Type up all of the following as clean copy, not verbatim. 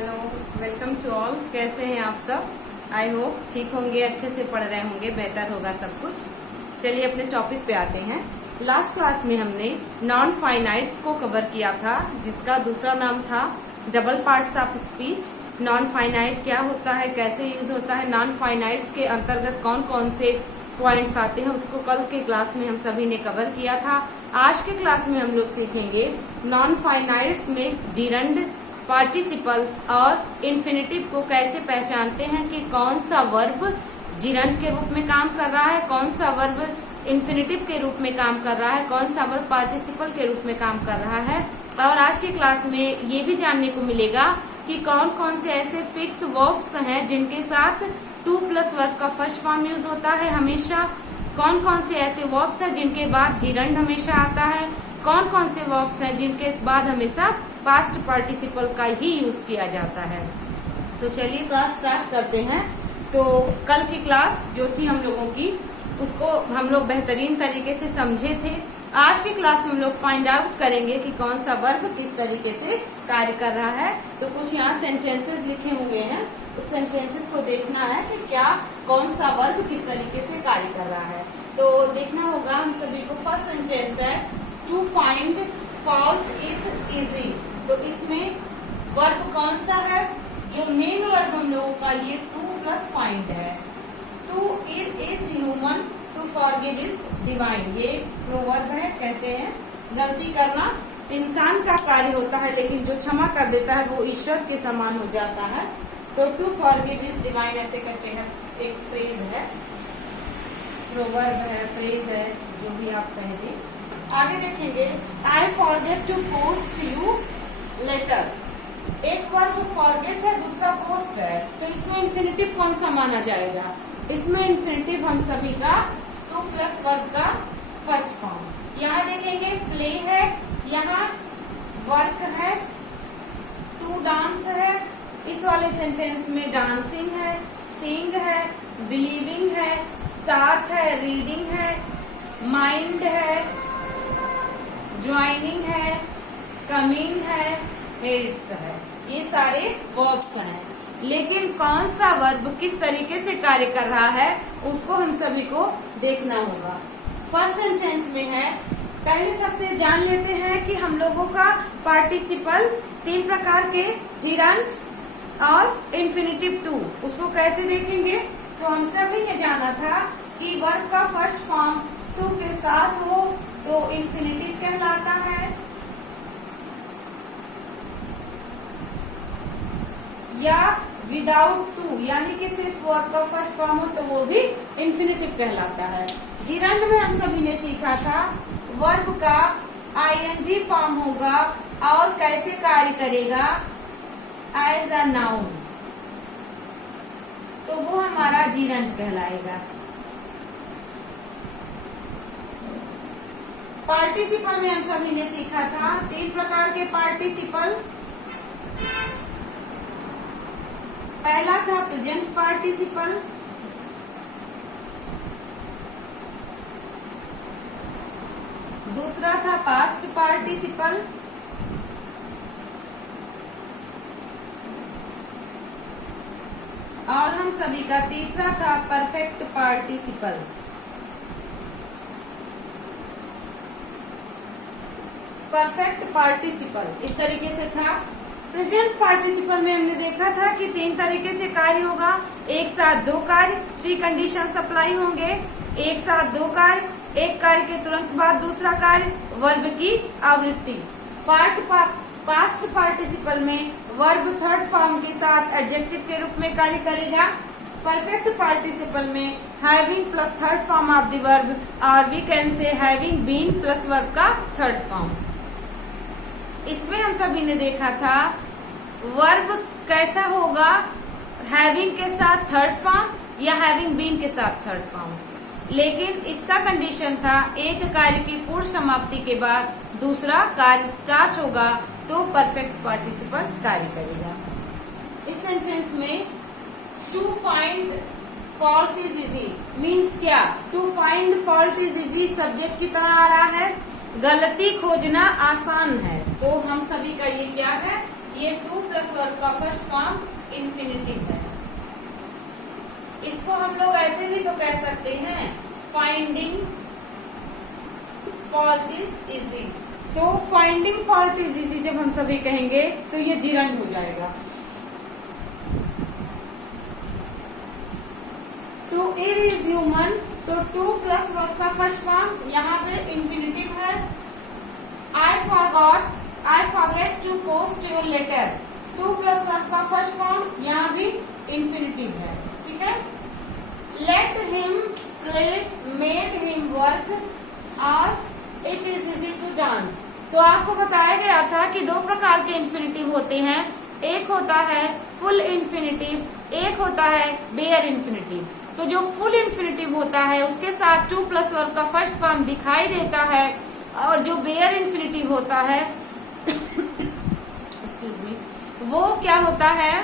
Hello, welcome to all. कैसे हैं आप सब? आई होप ठीक होंगे, अच्छे से पढ़ रहे होंगे, बेहतर होगा सब कुछ। चलिए अपने टॉपिक पे आते हैं। लास्ट क्लास में हमने नॉन फाइनाइट्स को कवर किया था, जिसका दूसरा नाम था double parts of speech. Non finite क्या होता है, कैसे यूज होता है, नॉन फाइनाइट्स के अंतर्गत कौन कौन से पॉइंट्स आते हैं, उसको कल के क्लास में हम सभी ने कवर किया था। आज के क्लास में हम लोग सीखेंगे नॉन फाइनाइट्स में जिरंड, पार्टिसिपल और इन्फिनिटिव को कैसे पहचानते हैं कि कौन सा वर्ब जिरंड के रूप में काम कर रहा है, कौन सा वर्ब इन्फिनिटिव के रूप में काम कर रहा है, कौन सा वर्ब पार्टिसिपल के रूप में काम कर रहा है। और आज की क्लास में ये भी जानने को मिलेगा कि कौन कौन से ऐसे फिक्स वर्ब्स हैं जिनके साथ टू प्लस वर्ब का फर्स्ट फॉर्म यूज होता है हमेशा, कौन कौन से ऐसे वर्ब्स हैं जिनके बाद जिरंड हमेशा आता है, कौन कौन से वर्ब्स हैं जिनके बाद हमेशा पास्ट पार्टिसिपल का ही यूज किया जाता है। तो चलिए क्लास स्टार्ट करते हैं। तो कल की क्लास जो थी हम लोगों की, उसको हम लोग बेहतरीन तरीके से समझे थे। आज की क्लास में हम लोग फाइंड आउट करेंगे कि कौन सा वर्ब किस तरीके से कार्य कर रहा है। तो कुछ यहाँ सेंटेंसेस लिखे हुए हैं, उस सेंटेंसेस को देखना है कि क्या कौन सा वर्ब किस तरीके से कार्य कर रहा है। तो देखना होगा हम सभी को। फर्स्ट सेंटेंस है to find fault is easy. तो इसमें वर्ब कौन सा है? जो मेन वर्ब हम लोगों का ये टू प्लस फाइंड है। To is human, to forgive is divine. ये प्रोवर्ब है, कहते हैं गलती करना इंसान का कार्य होता है, लेकिन जो क्षमा कर देता है वो ईश्वर के समान हो जाता है। तो टू फॉरगिव इज डिवाइन ऐसे करते हैं, एक फ्रेज है, प्रोवर्ब है, फ्रेज है, जो भी आप कहेंगे। आगे देखेंगे I forget to post you letter. एक वर्ब फॉरगेट है, दूसरा पोस्ट है, तो इसमें इन्फिनिटिव कौन सा माना जाएगा? इसमें इन्फिनिटिव हम सभी का टू प्लस वर्ब का फर्स्ट फॉर्म। यहाँ देखेंगे प्ले है, यहाँ वर्क है, टू डांस है, इस वाले सेंटेंस में डांसिंग है, सिंग है, बिलीविंग है, स्टार्ट है, रीडिंग है, माइंड है, ज्वाइनिंग है, कमिंग है, हेड्स है। ये सारे वर्ब्स हैं, लेकिन कौन सा वर्ब किस तरीके से कार्य कर रहा है उसको हम सभी को देखना होगा। फर्स्ट सेंटेंस में है, पहले सबसे जान लेते हैं कि हम लोगों का पार्टिसिपल तीन प्रकार के, जिरंड और इन्फिनिटिव टू, उसको कैसे देखेंगे। तो हम सभी ने जाना था कि वर्ब का फर्स्ट फॉर्म टू के साथ हो तो इन्फिनिटिव कहलाता है, या विदाउट टू यानी कि सिर्फ वर्ब का फर्स्ट फॉर्म हो तो वो भी इन्फिनिटिव कहलाता है। जिरंड में हम सभी ने सीखा था वर्ब का आईएनजी फॉर्म होगा और कैसे कार्य करेगा, एज अ नाउन, तो वो हमारा जिरंड कहलाएगा। पार्टिसिपल में हम सभी ने सीखा था तीन प्रकार के पार्टिसिपल। पहला था प्रेजेंट पार्टिसिपल, दूसरा था पास्ट पार्टिसिपल, और हम सभी का तीसरा था परफेक्ट पार्टिसिपल। परफेक्ट पार्टिसिपल इस तरीके से था। प्रेजेंट पार्टिसिपल में हमने देखा था कि तीन तरीके से कार्य होगा, एक साथ दो कार्य, थ्री कंडीशन अप्लाई होंगे, एक साथ दो कार्य, एक कार्य के तुरंत बाद दूसरा कार्य, वर्ब की आवृत्ति। पास्ट पार्टिसिपल में वर्ब थर्ड फॉर्म के साथ एडजेक्टिव के रूप में कार्य करेगा। परफेक्ट पार्टिसिपल में having plus third form of the verb, और we can say having been plus verb का थर्ड फॉर्म। इसमें हम सभी ने देखा था वर्ब कैसा होगा, हैविंग के साथ थर्ड फॉर्म या हैविंग बीन के साथ थर्ड फॉर्म, लेकिन इसका कंडीशन था एक कार्य की पूर्ण समाप्ति के बाद दूसरा कार्य स्टार्ट होगा तो परफेक्ट पार्टिसिपल कार्य करेगा। इस सेंटेंस में to find fault is easy means क्या? To find fault is easy subject की तरह आ रहा है, गलती खोजना आसान है। तो हम सभी का ये क्या है, ये टू प्लस वर्ब का फर्स्ट फॉर्म इंफिनिटिव है। इसको हम लोग ऐसे भी तो कह सकते हैं, फाइंडिंग फॉल्ट इज इजी। तो फाइंडिंग फॉल्ट इज इजी जब हम सभी कहेंगे तो ये जिरंड हो जाएगा। टू इज ह्यूमन, तो टू प्लस वर्ब का फर्स्ट फॉर्म यहाँ पे इंफिनिटिव है। I forget to post your letter, to plus verb का फर्स्ट फॉर्म यहाँ भी इंफिनिटिव है। ठीक है। Let him play, made him work, और it is easy to dance. तो आपको बताया गया था कि दो प्रकार के इंफिनिटिव होते हैं, एक होता है फुल इंफिनिटिव, एक होता है बेयर इंफिनिटिव। तो जो फुल इंफिनिटिव होता है उसके साथ टू प्लस वर्ब का फर्स्ट फॉर्म दिखाई देता है, और जो बेयर इंफिनिटिव होता है एक्सक्यूज मी, वो क्या होता है,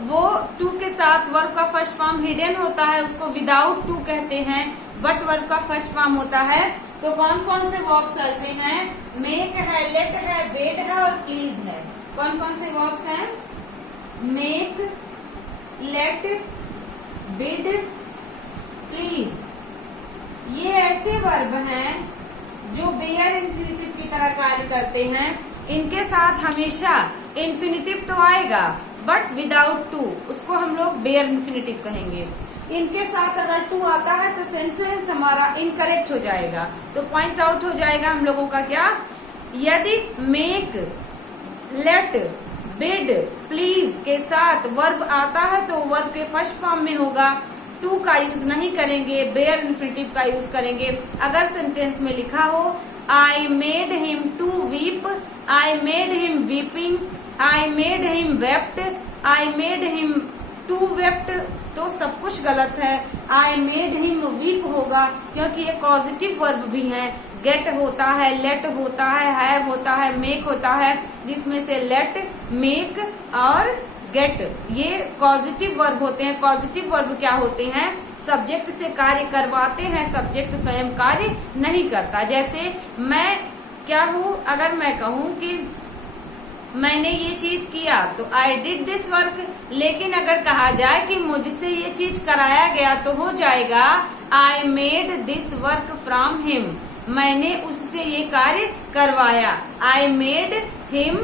वो टू के साथ वर्ब का फर्स्ट फॉर्म हिडन होता है, उसको विदाउट टू कहते हैं, बट वर्ब का फर्स्ट फॉर्म होता है। तो कौन कौन से वर्ब्स ऐसे हैं, मेक है, लेट है, बेड है और प्लीज है। कौन कौन से वर्ब्स हैं, मेक, लेट, बिड, प्लीज। ये ऐसे वर्ब हैं जो बेयर इंफिनिटिव की तरह कार्य करते हैं। इनके साथ हमेशा इंफिनिटिव तो आएगा बट विदाउट टू, उसको हम लोग बेयर इंफिनिटिव कहेंगे। इनके साथ अगर टू आता है तो सेंटेंस हमारा इनकरेक्ट हो जाएगा, तो पॉइंट आउट हो जाएगा हम लोगों का क्या, यदि मेक, लेट, बिड, प्लीज के साथ वर्ब आता है तो वर्ब के फर्स्ट फॉर्म में होगा, टू का यूज नहीं करेंगे, बेयर इंफिनिटिव का यूज करेंगे। अगर सेंटेंस में लिखा हो I made him to weep, I made him weeping, I made him wept, I made him to wept, तो सब कुछ गलत है। आई मेड हिम वीप होगा क्योंकि ये पॉजिटिव वर्ब भी है। गेट होता है, लेट होता है, हैव होता है, मेक होता है, जिसमें से लेट, मेक और गेट ये पॉजिटिव वर्ब होते हैं। पॉजिटिव वर्ब क्या होते हैं, सब्जेक्ट से कार्य करवाते हैं, सब्जेक्ट स्वयं कार्य नहीं करता। जैसे मैं क्या हूँ, अगर मैं कहूँ कि मैंने ये चीज किया तो आई डिड दिस वर्क, लेकिन अगर कहा जाए कि मुझसे ये चीज कराया गया तो हो जाएगा I made this work from him, मैंने उससे ये कार्य करवाया। आई made him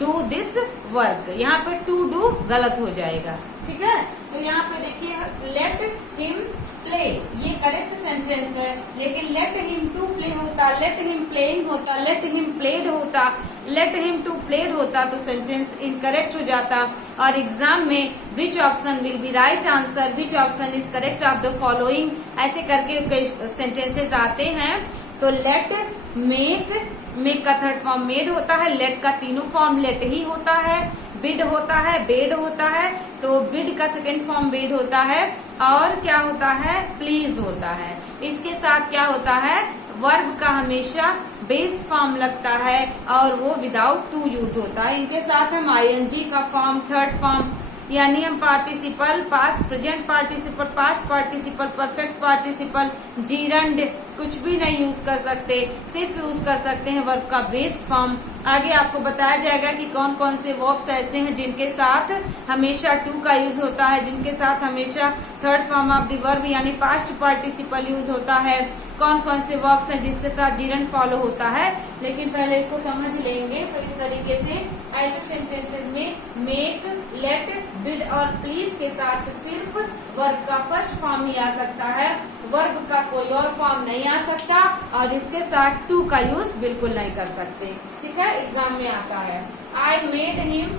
do this work, यहाँ पे टू डू गलत हो जाएगा। ठीक है। तो यहाँ पे देखिए लेट हिम प्ले, ये करेक्ट सेंटेंस है, लेकिन लेट हिम टू प्ले होता, लेट हिम प्लेइंग होता, लेट हिम प्लेड होता, लेट हिम टू प्लेड होता तो सेंटेंस इनकरेक्ट हो जाता। और एग्जाम में which option will be right answer, which option is correct of the following, ऐसे करके कई सेंटेंसेस आते हैं। तो लेट, मेक, मेक का थर्ड फॉर्म मेड होता है, लेट का तीनों फॉर्म लेट ही होता है, बिड होता है, बेड होता है, तो बिड का सेकेंड फॉर्म बेड होता है, और क्या होता है, प्लीज होता है। इसके साथ क्या होता है, वर्ब का हमेशा बेस फॉर्म लगता है और वो विदाउट टू यूज होता है। इनके साथ हम आईएनजी का फॉर्म, थर्ड फॉर्म, यानी हम participle, past, present participle, past participle, perfect participle, gerund कुछ भी नहीं यूज कर सकते, सिर्फ यूज कर सकते हैं वर्ब का बेस फॉर्म। आगे आपको बताया जाएगा कि कौन कौन से वर्ब्स ऐसे हैं जिनके साथ हमेशा टू का यूज होता है, जिनके साथ हमेशा third form of the verb यानी पास्ट पार्टिसिपल यूज होता है, कौन कौन से वर्ब्स हैं जिसके साथ जीरंड फॉलो होता है। लेकिन पहले इसको समझ लेंगे। तो इस तरीके से ऐसे सेंटेंसेस में मेक, लेट, बिड और प्लीज के साथ सिर्फ वर्ब का फर्स्ट फॉर्म ही आ सकता है, वर्ब का कोई और फॉर्म नहीं आ सकता, और इसके साथ टू का यूज बिल्कुल नहीं कर सकते। ठीक है, एग्जाम में आता है। आई मेड हिम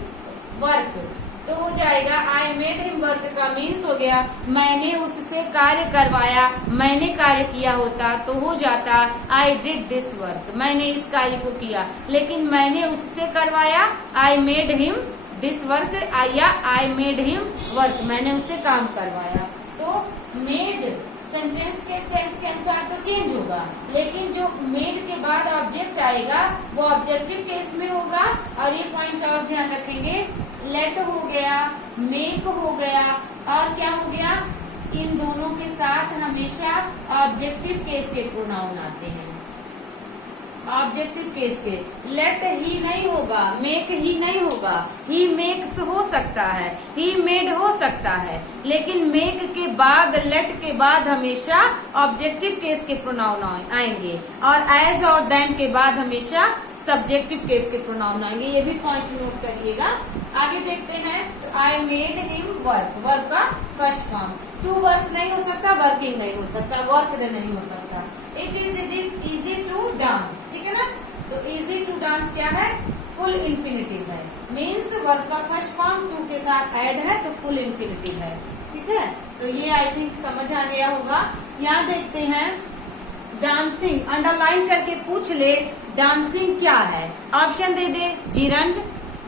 वर्क, तो हो जाएगा आई मेड हिम वर्क का मीन्स हो गया मैंने उससे कार्य करवाया, मैंने कार्य किया होता तो हो जाता आई डिड दिस वर्क, मैंने इस कार्य को किया, लेकिन मैंने उससे करवाया आई मेड हिम दिस वर्क, या आई मेड हिम वर्क, मैंने उससे काम करवाया। तो मेड सेंटेंस के टेंस के अनुसार तो चेंज होगा, लेकिन जो मेड के बाद ऑब्जेक्ट आएगा वो ऑब्जेक्टिव केस में होगा। और ये पॉइंट और ध्यान रखेंगे, लेट हो गया, मेक हो गया, और क्या हो गया, इन दोनों के साथ हमेशा ऑब्जेक्टिव केस के प्रोनाउन आते हैं। ऑब्जेक्टिव केस के। लेट ही नहीं होगा, मेक ही नहीं होगा, ही मेक्स हो सकता है, ही मेड हो सकता है, लेकिन मेक के बाद, लेट के बाद हमेशा ऑब्जेक्टिव केस के प्रोनाउन आएंगे, और एज और देन के बाद हमेशा सब्जेक्टिव केस के प्रोनाउन आएंगे। ये भी पॉइंट नोट करिएगा। आगे देखते हैं, तो आई मेड हिम वर्क, वर्क का फर्स्ट फॉर्म। टू वर्क नहीं हो सकता, वर्किंग नहीं हो सकता, वर्कड नहीं हो सकता। It is easy to dance, ठीक है ना। तो इजी टू डांस क्या है, फुल इन्फिनिटिव है, मीन्स वर्क का फर्स्ट फॉर्म टू के साथ ऐड है तो फुल इन्फिनिटिव है, ठीक है। तो ये आई थिंक समझ आ गया होगा। यहाँ देखते हैं डांसिंग, अंडरलाइन करके पूछ ले डांसिंग क्या है। ऑप्शन दे दे, gerund,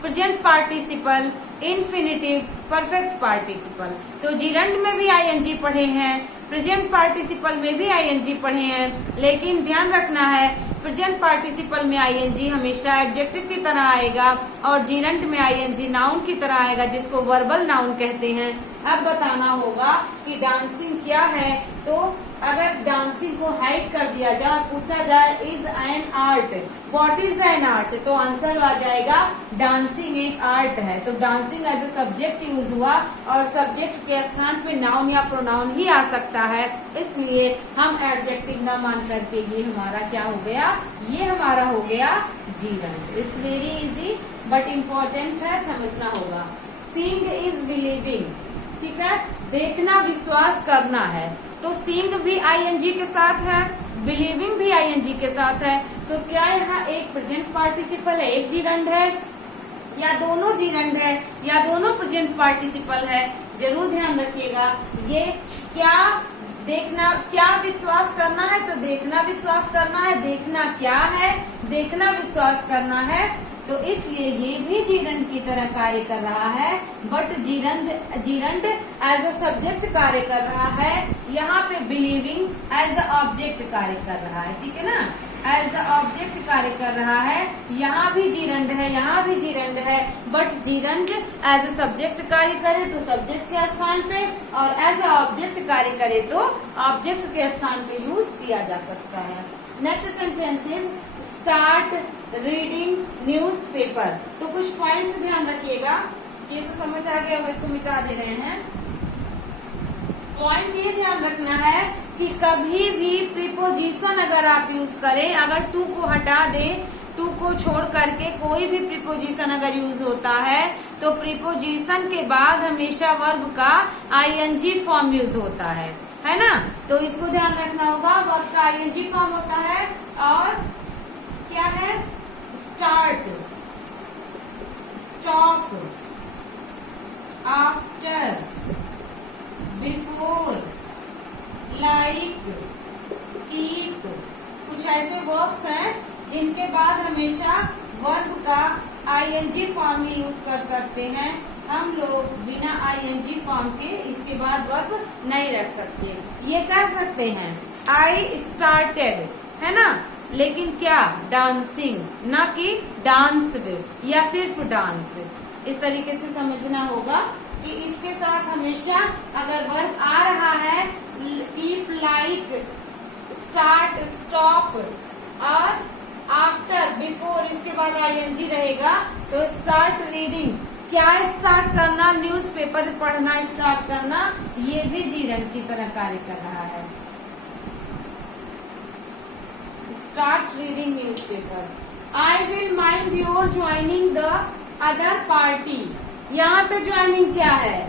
present participle, infinitive, perfect participle. तो जीरंड में भी आईएनजी पढ़े हैं, प्रेजेंट पार्टिसिपल में भी आईएनजी पढ़े हैं, लेकिन ध्यान रखना है प्रेजेंट पार्टिसिपल में आईएनजी हमेशा एडजेक्टिव की तरह आएगा, और जीरंड में आईएनजी नाउन की तरह आएगा, जिसको वर्बल नाउन कहते हैं। अब बताना होगा कि डांसिंग क्या है। तो अगर डांसिंग को हाइड कर दिया जाए और पूछा जाए is an art, what is an art, तो आंसर आ जाएगा डांसिंग एक आर्ट है। तो dancing as a subject use हुआ, और सब्जेक्ट के स्थान पे नाउन या प्रोनाउन ही आ सकता है, इसलिए हम एडजेक्टिव ना मान करके ये हमारा क्या हो गया, ये हमारा हो गया gerund. It's very easy but important है, समझना होगा। सीइंग इज बिलीविंग, ठीक है, देखना विश्वास करना है। तो सीइंग भी आईएनजी के साथ है, बिलीविंग भी आईएनजी के साथ है। तो क्या यहाँ एक प्रेजेंट पार्टिसिपल है, एक जीरंड है, या दोनों जीरंड है, या दोनों प्रेजेंट पार्टिसिपल है? जरूर ध्यान रखिएगा। ये क्या देखना, क्या विश्वास करना है, तो देखना विश्वास करना है। देखना क्या है, देखना विश्वास करना है। तो इसलिए ये भी जीरंड की तरह कार्य कर रहा है, but gerund as a subject कार्य कर रहा है। यहाँ पे बिलीविंग एज अ ऑब्जेक्ट कार्य कर रहा है, ठीक है ना, एज अ ऑब्जेक्ट कार्य कर रहा है। यहाँ भी जीरंड है, यहाँ भी जीरंड है, but gerund as a subject कार्य करे तो सब्जेक्ट के स्थान पे, और एज अ ऑब्जेक्ट कार्य करे तो ऑब्जेक्ट के स्थान पे यूज किया जा सकता है। Next sentence is start reading newspaper. तो कुछ पॉइंट्स ध्यान रखिएगा, ये तो समझ आ गया, हम इसको मिटा दे रहे हैं। पॉइंट ये ध्यान रखना है कि कभी भी प्रीपोजिशन अगर आप यूज करें, अगर टू को हटा दे, टू को छोड़ करके कोई भी प्रीपोजिशन अगर यूज होता है, तो प्रीपोजिशन के बाद हमेशा वर्ब का आईएनजी फॉर्म यूज होता है ना। तो इसको ध्यान रखना होगा, वर्ब का आईएनजी फॉर्म होता है। और क्या है, start, stop, after, before, like, keep, कुछ ऐसे वर्ब्स हैं जिनके बाद हमेशा वर्ब का आईएनजी फॉर्म ही यूज कर सकते हैं। हम लोग बिना आईएनजी फॉर्म के इसके बाद वर्ब नहीं रख सकते। ये कह सकते हैं आई स्टार्टेड, है ना, लेकिन क्या, डांसिंग, ना कि डांस्ड या सिर्फ डांस। इस तरीके से समझना होगा कि इसके साथ हमेशा अगर वर्ब आ रहा है, कीप, लाइक, स्टार्ट, स्टॉप और आफ्टर, बिफोर, इसके बाद आईएनजी रहेगा। तो स्टार्ट रीडिंग, क्या स्टार्ट करना, न्यूज़पेपर पढ़ना स्टार्ट करना, ये भी जीरंड की तरह कार्य कर रहा है। Start reading newspaper. I will mind your joining the other party. यहाँ पे ज्वाइनिंग क्या है,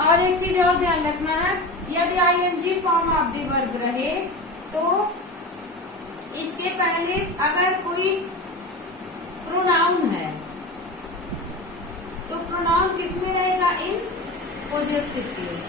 और एक चीज और ध्यान रखना है, यदि ING form of the verb रहे तो इसके पहले अगर कोई प्रोनाउन है तो प्रोनाउन किसमें रहेगा, इन पॉजेसिव केस।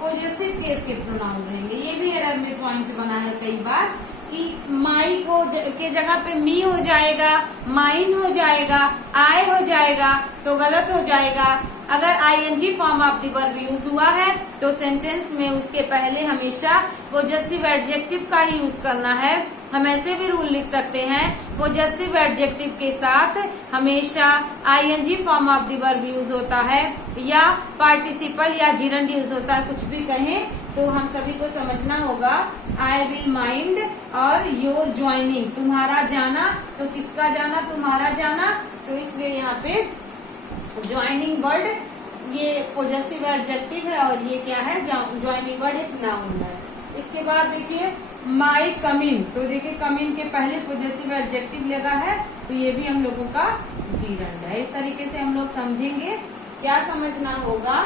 पॉजेसिव केस के प्रोनाउन रहेंगे। ये भी एरर में पॉइंट बना है कई बार कि माई को के जगह पे मी हो जाएगा, माइन हो जाएगा, आय हो जाएगा, तो गलत हो जाएगा। अगर ING form of the verb use हुआ है तो सेंटेंस में उसके पहले हमेशा पॉजेसिव एडजेक्टिव का ही यूज करना है। हम ऐसे भी रूल लिख सकते हैं, पॉजेसिव एडजेक्टिव के साथ हमेशा ING form of the verb use होता है, या पार्टिसिपल या जीरंड यूज होता है, कुछ भी कहें, तो हम सभी को समझना होगा आई विल माइंड और योर ज्वाइनिंग, तुम्हारा जाना, तो किसका जाना, तुम्हारा जाना, तो इसलिए यहाँ पे ज्वाइनिंग वर्ड ये पोजेसिव एडजेक्टिव है और ये क्या है, ज्वाइनिंग वर्ड एक नाउन है। इसके बाद देखिए माई कमिंग, तो देखिए कमिंग के पहले पोजेसिव एडजेक्टिव लगा है, तो ये भी हम लोगों का जीरंड है। इस तरीके से हम लोग समझेंगे। क्या समझना होगा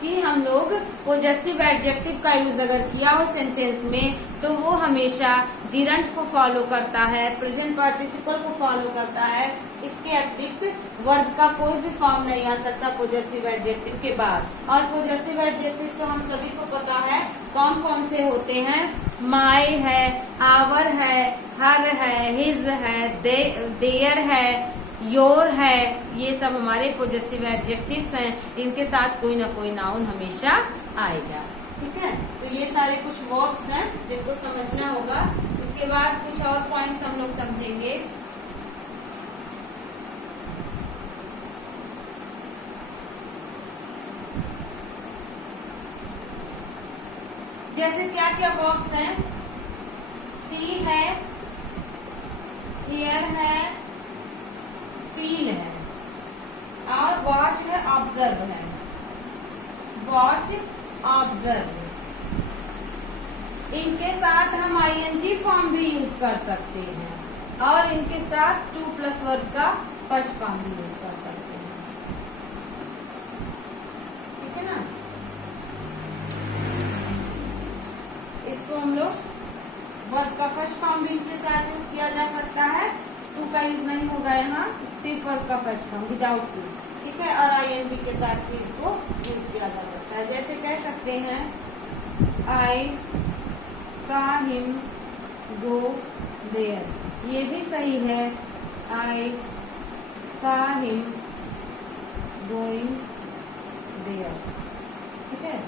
कि हम लोग पोजेसिव एडजेक्टिव का यूज अगर किया हो सेंटेंस में तो वो हमेशा जीरंड को फॉलो करता है, प्रेजेंट पार्टिसिपल को फॉलो करता है। इसके अतिरिक्त वर्ब का कोई भी फॉर्म नहीं आ सकता पोजेसिव एडजेक्टिव के बाद। और पोजेसिव एडजेक्टिव तो हम सभी को पता है कौन कौन से होते हैं, माय है, आवर है, हर है, हिज है, देयर है, योर है, ये सब हमारे पोजेसिव एडजेक्टिव्स हैं। इनके साथ कोई ना कोई नाउन हमेशा आएगा। ठीक है, तो ये सारे कुछ वर्ब्स हैं जिनको समझना होगा। इसके बाद कुछ और पॉइंट्स हम लोग समझेंगे। जैसे क्या क्या वर्ब्स हैं, सी है, हियर है, फील है, और वॉच है, ऑब्जर्व है। वॉच, ऑब्जर्व, इनके साथ हम आईएनजी फॉर्म भी यूज कर सकते हैं और इनके साथ टू प्लस वर्ब का फर्स्ट फॉर्म भी यूज कर सकते हैं। ठीक है ना, इसको हम लोग वर्ब का फर्स्ट फॉर्म भी इनके साथ यूज किया जा सकता है। टू का यूज नहीं होगा यहाँ, सिर्फ वर्ब का फर्स्ट फॉर्म विदाउट टू। ठीक है, और आईएनजी के साथ भी इसको यूज किया जा सकता है। जैसे कह सकते हैं आई सा हिम गो देयर, ये भी सही है, आई सा हिम गोइंग देयर। ठीक है,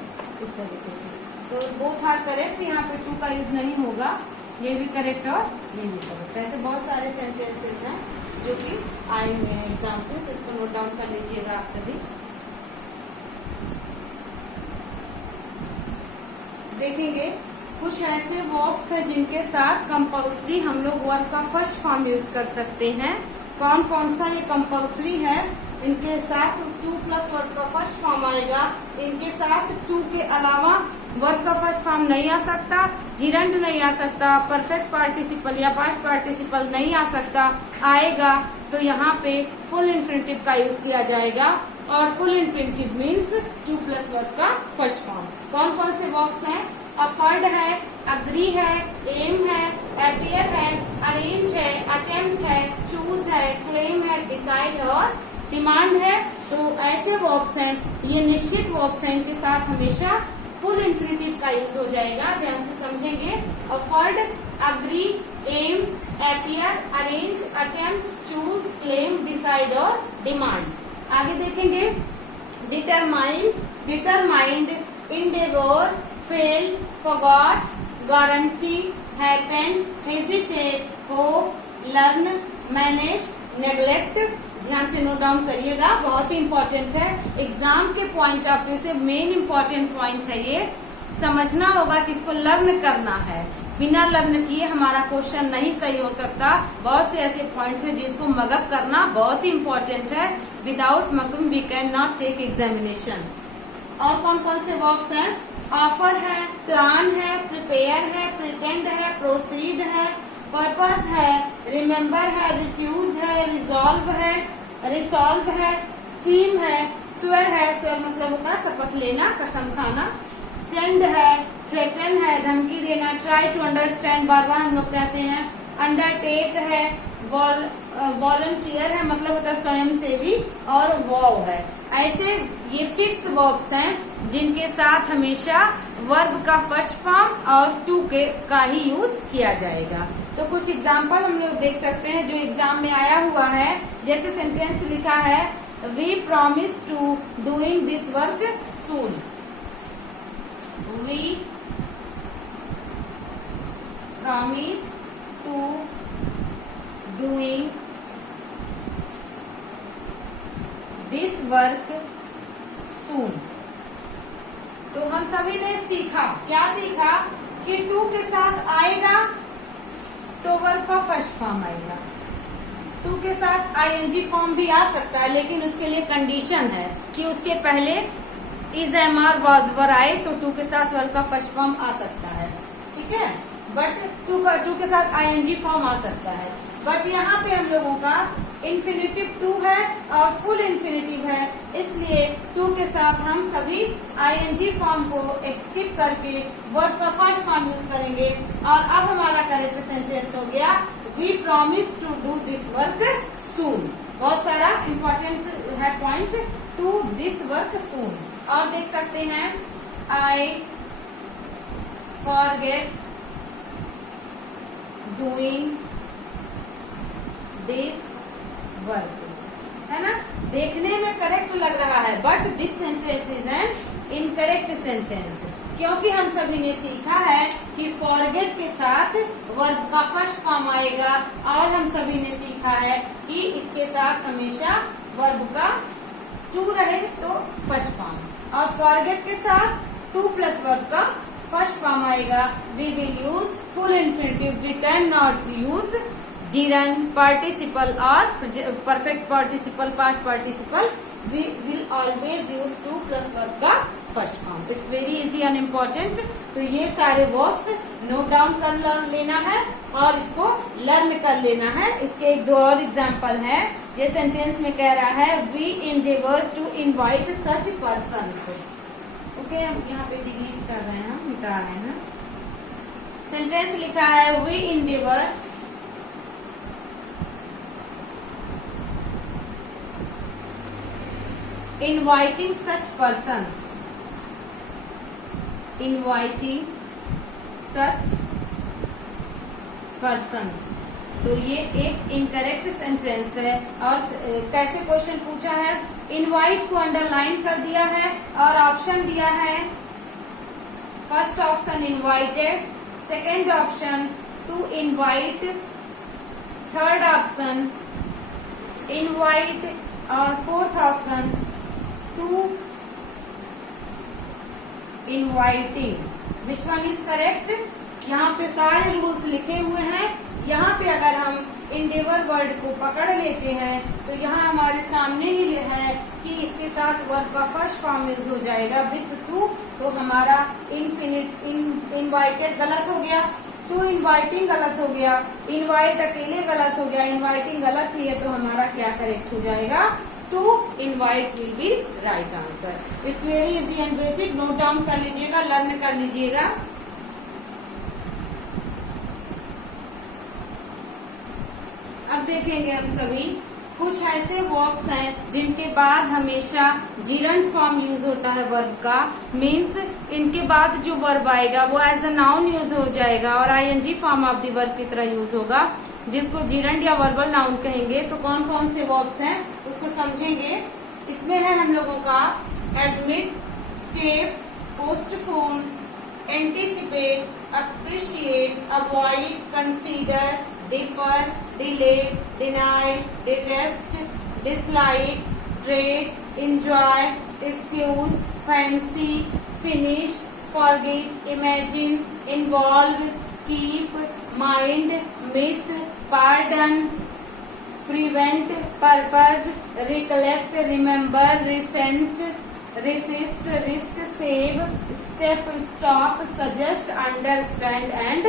इस तरीके से तो बोथ आर करेक्ट, यहाँ पे टू का यूज नहीं होगा, ये भी करेक्ट और ये भी करेक्ट। ऐसे बहुत सारे सेंटेंसेस हैं जो कि आए हुए हैं एग्जाम्स में, तो इसको नोट डाउन कर लीजिएगा आप सभी। देखेंगे कुछ ऐसे वर्ब्स हैं जिनके साथ कंपल्सरी हम लोग वर्ब का फर्स्ट फॉर्म यूज कर सकते हैं। कौन कौन सा ये कंपल्सरी है, इनके साथ टू प्लस वर्ब का फर्स्ट फॉर्म आएगा। इनके साथ टू के अलावा वर्ब का फर्स्ट फॉर्म नहीं आ सकता, जीरंड नहीं आ सकता, परफेक्ट पार्टिसिपल या पास्ट पार्टिसिपल नहीं आ सकता। आएगा तो यहाँ पे फुल इन्फिनिटिव का यूज किया जाएगा, और full infinitive means to plus verb का फर्स्ट फॉर्म। कौन कौन से वर्ब्स हैं, अफर्ड है, अग्री है, एम है, अपीयर है, अरेंज है, अटेम्प्ट है, चूज है, क्लेम है, डिसाइड और डिमांड है। तो ऐसे वर्ब्स हैं, ये निश्चित वर्ब्स हैं, इनके साथ हमेशा फुल इन्फिनिटिव का यूज हो जाएगा। ध्यान से समझेंगे, afford, agree, aim, appear, arrange, attempt, choose, claim, decide और डिमांड। आगे देखेंगे determine, determined, endeavour, fail, forgot, guarantee, happen, hesitate, hope, learn, manage, neglect. ध्यान से नोट डाउन करिएगा, बहुत ही इंपॉर्टेंट है। एग्जाम के पॉइंट ऑफ व्यू से मेन इंपॉर्टेंट पॉइंट है ये। समझना होगा कि इसको लर्न करना है, बिना लर्न किए हमारा क्वेश्चन नहीं सही हो सकता। बहुत से ऐसे पॉइंट हैं जिसको मगअप करना बहुत ही इंपॉर्टेंट है। Without mug up we can not take examination. और कौन कौन से वर्ब्स हैं, ऑफर है, प्लान है, प्रिपेयर है, प्रिटेंड है, प्रोसीड है, पर्पस है, रिमेम्बर है, रिफ्यूज है, रिजॉल्व है, रिसॉल्व है, सीम है, स्वेर है, स्वेर मतलब होता है शपथ लेना, कसम खाना, टेंड है, थ्रेटन है, धमकी देना, ट्राई टू अंडरस्टैंड बार बार हम लोग कहते हैं, अंडरटेक है, वॉलंटियर है मतलब होता है स्वयं सेवी, और वॉव है। ऐसे ये फिक्स वर्ब्स हैं जिनके साथ हमेशा वर्ब का फर्स्ट फॉर्म और टू के का ही यूज किया जाएगा। तो कुछ एग्जाम्पल हम लोग देख सकते हैं जो एग्जाम में आया हुआ है। जैसे सेंटेंस लिखा है, we promise to doing this work soon. We promise to doing this work soon. तो हम हम सभी ने सीखा, क्या सीखा कि टू के साथ आएगा तो वर्ब का फर्स्ट फॉर्म आएगा। टू के साथ आईएनजी फॉर्म भी आ सकता है, लेकिन उसके लिए कंडीशन है कि उसके पहले इज, एम, आर, वाज, वर आए तो टू के साथ वर्ब का फर्स्ट फॉर्म आ सकता है, ठीक है। बट टू के साथ आईएनजी फॉर्म आ सकता है। बट यहाँ पे हम लोगों का इन्फिनिटिव टू है और फुल इन्फिनिटिव है, इसलिए टू के साथ हम सभी आईएनजी फॉर्म को स्किप करके वर्ब का फर्स्ट फॉर्म यूज करेंगे। और अब हमारा करेक्ट सेंटेंस हो गया we promise to do this work soon. बहुत सारा इम्पोर्टेंट है point, to this work soon. और देख सकते हैं I forget doing this work, है ना। देखने में करेक्ट लग रहा है, but this sentence is an incorrect sentence, क्योंकि हम सभी ने सीखा है कि फॉरगेट के साथ वर्ब का फर्स्ट फॉर्म आएगा, और हम सभी ने सीखा है कि इसके साथ हमेशा वर्ब का टू रहे तो फर्स्ट फॉर्म, और फॉरगेट के साथ टू प्लस वर्ब का फर्स्ट फॉर्म आएगा। We will use full infinitive, we can not use gerund, participle और perfect participle, past participle. We will always use two plus verb का first form. It's very easy and important. तो ये सारे verbs note down कर लेना है और इसको लर्न कर लेना है। इसके एक दो और एग्जाम्पल है। ये सेंटेंस में कह रहा है we endeavor to invite such persons. Okay, हम यहाँ पे डिलीट कर रहे हैं, मिटा रहे हैं। सेंटेंस लिखा है we endeavor inviting such persons, inviting such persons। तो ये एक इनकरेक्ट सेंटेंस है। और कैसे क्वेश्चन पूछा है, इनवाइट को अंडरलाइन कर दिया है और ऑप्शन दिया है। First option invited, second option to invite, third option invite, और fourth option to inviting. Which one is correct? यहाँ पे सारे रूल्स लिखे हुए हैं। यहाँ पे अगर हम इंडेवर वर्ड को पकड़ लेते हैं तो यहाँ हमारे सामने ही है कि इसके साथ वर्ब का फर्स्ट फॉर्म यूज हो जाएगा विथ टू, तो हमारा इनवाइटेड गलत हो गया, टू इनवाइटिंग गलत हो गया, इनवाइट अकेले गलत हो गया, इनवाइटिंग गलत ही है, तो हमारा क्या करेक्ट हो जाएगा? To invite will be right answer. It's very easy and basic, note down कर लीजिएगा, लर्न कर लीजिएगा। अब देखेंगे हम सभी कुछ ऐसे वर्ब्स हैं जिनके बाद हमेशा जीरंड फॉर्म यूज होता है वर्ब का। मीन्स इनके बाद जो वर्ब आएगा वो एज अ नाउन यूज हो जाएगा और ING form of the verb की तरह यूज होगा, जिसको जीरंड या वर्बल नाउन कहेंगे। तो कौन कौन से वर्ब्स हैं उसको समझेंगे। इसमें है हम लोगों का admit, escape, postpone, anticipate, appreciate, avoid, consider, defer, delay, deny, detest, dislike, dread, enjoy, excuse, fancy, finish, forget, imagine, involve, keep, mind, miss, pardon, prevent, purpose, recollect, remember, resent, resist, risk, save, step, stop, suggest, understand and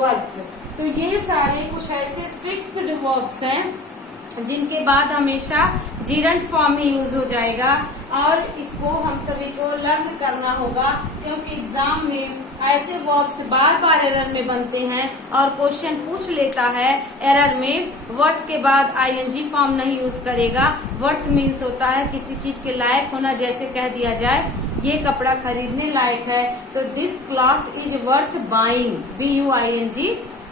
work. तो ये सारे कुछ ऐसे fixed verbs हैं जिनके बाद हमेशा gerund form ही use हो जाएगा और इसको हम सभी को लर्न करना होगा, क्योंकि एग्जाम में ऐसे वर्ब्स बार बार एरर में बनते हैं और क्वेश्चन पूछ लेता है एरर में वर्थ के बाद आईएनजी फॉर्म नहीं यूज करेगा। वर्थ मीन्स होता है किसी चीज के लायक होना, जैसे कह दिया जाए ये कपड़ा खरीदने लायक है तो this cloth is worth buying, BUING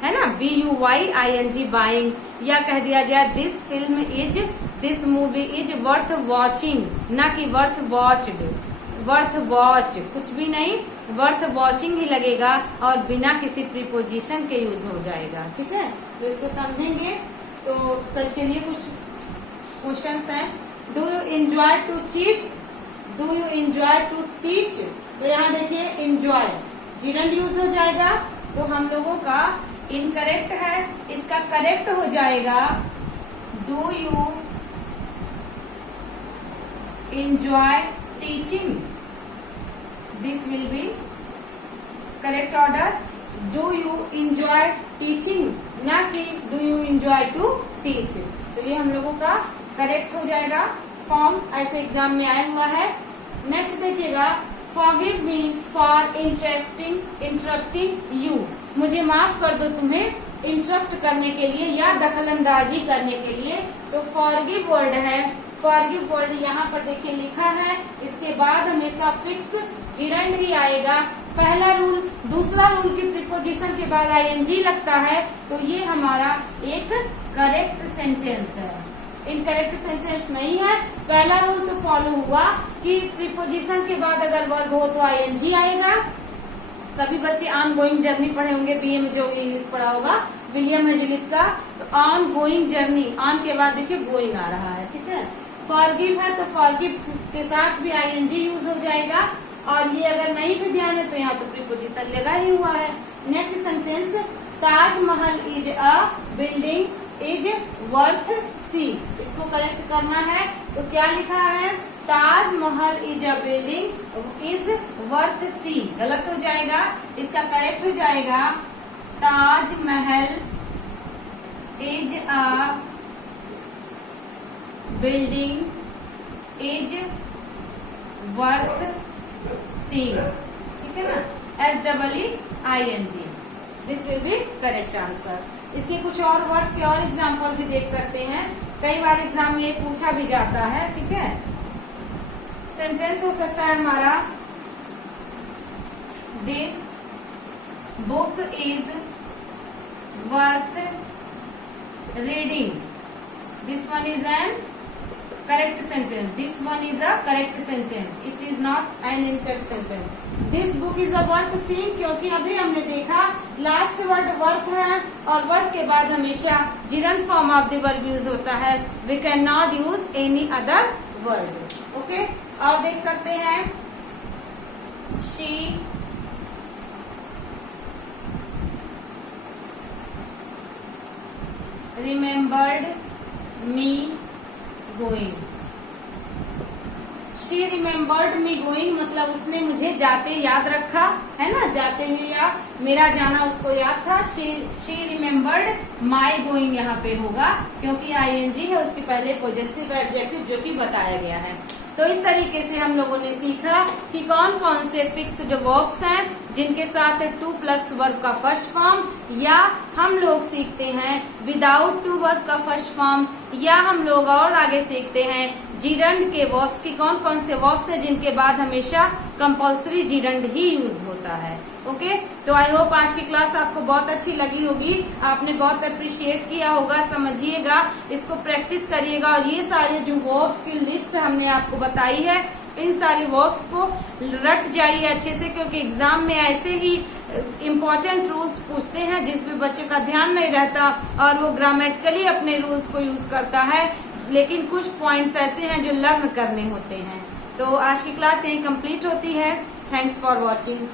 है ना, BUYING बाइंग। या कह दिया जाए this film is, this movie is worth watching, ना कि वर्थ वॉच्ड। वर्थ वॉच कुछ भी नहीं, वर्थ वॉचिंग ही लगेगा और बिना किसी प्रीपोजिशन के यूज हो जाएगा। ठीक है, तो इसको समझेंगे। तो कल चलिए कुछ क्वेश्चंस हैं। Do you enjoy to cheat? Do you enjoy to teach? तो यहाँ देखिए इंजॉय जिरंड यूज हो जाएगा, तो हम लोगों का इनकरेक्ट है, इसका करेक्ट हो जाएगा do you enjoy teaching. This will be correct order. Do you enjoy teaching, ना कि do you enjoy to teach. तो ये हम लोगों का करेक्ट हो जाएगा। फॉर्म ऐसे एग्जाम में आया हुआ है। नेक्स्ट देखिएगा, forgive me for interrupting you. मुझे माफ कर दो तुम्हें इंटरप्ट करने के लिए या दखलंदाजी करने के लिए। तो forgive वर्ड है, फॉरगिव वर्ड यहाँ पर देखिए लिखा है, इसके बाद हमेशा फिक्स जिरंड ही आएगा। पहला रूल, दूसरा रूल की प्रीपोजिशन के बाद आईएनजी लगता है, तो ये हमारा एक करेक्ट सेंटेंस है। इनकरेक्ट सेंटेंस नहीं है। पहला रूल तो फॉलो हुआ कि प्रीपोजिशन के बाद अगर वर्ब हो तो आईएनजी आएगा। सभी बच्चे ऑन गोइंग जर्नी पढ़े होंगे, बीए में जो इंग्लिश पढ़ा होगा विलियम हेजलित का। तो ऑन गोइंग जर्नी, ऑन के बाद देखिए गोइंग आ रहा है, ठीक है। फॉरगिव है तो फॉरगिव के साथ भी आईएनजी यूज हो जाएगा, और ये अगर नहीं भी ध्यान है तो यहाँ तो प्रीपोजिशन लगा ही हुआ है। Next sentence, Taj Mahal is a building is worth see. इसको करेक्ट करना है तो क्या लिखा है, Taj Mahal is a building is worth see. गलत हो जाएगा, इसका करेक्ट हो जाएगा Taj Mahal is a building is worth seeing, ठीक है ना, SEEING। This will be correct answer. इसके कुछ और वर्ड के और एग्जाम्पल भी देख सकते हैं, कई बार एग्जाम में ये पूछा भी जाता है, ठीक है। सेंटेंस हो सकता है हमारा, this book is worth reading. This one is an correct sentence. This one is a correct sentence. It is not an incorrect sentence. This book is a worth seeing, क्योंकि अभी हमने देखा लास्ट वर्ड वर्थ है और worth के बाद हमेशा gerund form of the verb use होता है। We cannot use any other word. Okay? और देख सकते हैं, she remembered me going. She remembered me going मतलब उसने मुझे जाते याद रखा, है ना, जाते हुए या मेरा जाना उसको याद था। शी रिमेम्बर्ड माई गोइंग यहाँ पे होगा क्योंकि आईएनजी है, उसके पहले पॉजेसिव एडजेक्टिव जो कि बताया गया है। तो इस तरीके से हम लोगों ने सीखा कि कौन कौन से फिक्स्ड वर्ब्स हैं जिनके साथ टू प्लस वर्ब का फर्स्ट फॉर्म, या हम लोग सीखते हैं विदाउट टू वर्ब का फर्स्ट फॉर्म, या हम लोग और आगे सीखते हैं जिरंड के वर्ब्स की कौन कौन से वर्ब्स हैं जिनके बाद हमेशा कंपल्सरी जिरंड ही यूज होता है। ओके, तो आई होप आज की क्लास आपको बहुत अच्छी लगी होगी, आपने बहुत अप्रिशिएट किया होगा, समझिएगा, इसको प्रैक्टिस करिएगा, और ये सारे जो वर्ब्स की लिस्ट हमने आपको बताई है इन सारे वर्ब्स को रट जाइए अच्छे से, क्योंकि एग्जाम में ऐसे ही इम्पोर्टेंट रूल्स पूछते हैं जिसमें बच्चे का ध्यान नहीं रहता और वो ग्रामेटिकली अपने रूल्स को यूज करता है, लेकिन कुछ पॉइंट्स ऐसे हैं जो लर्न करने होते हैं। तो आज की क्लास यहीं कंप्लीट होती है। Thanks for watching.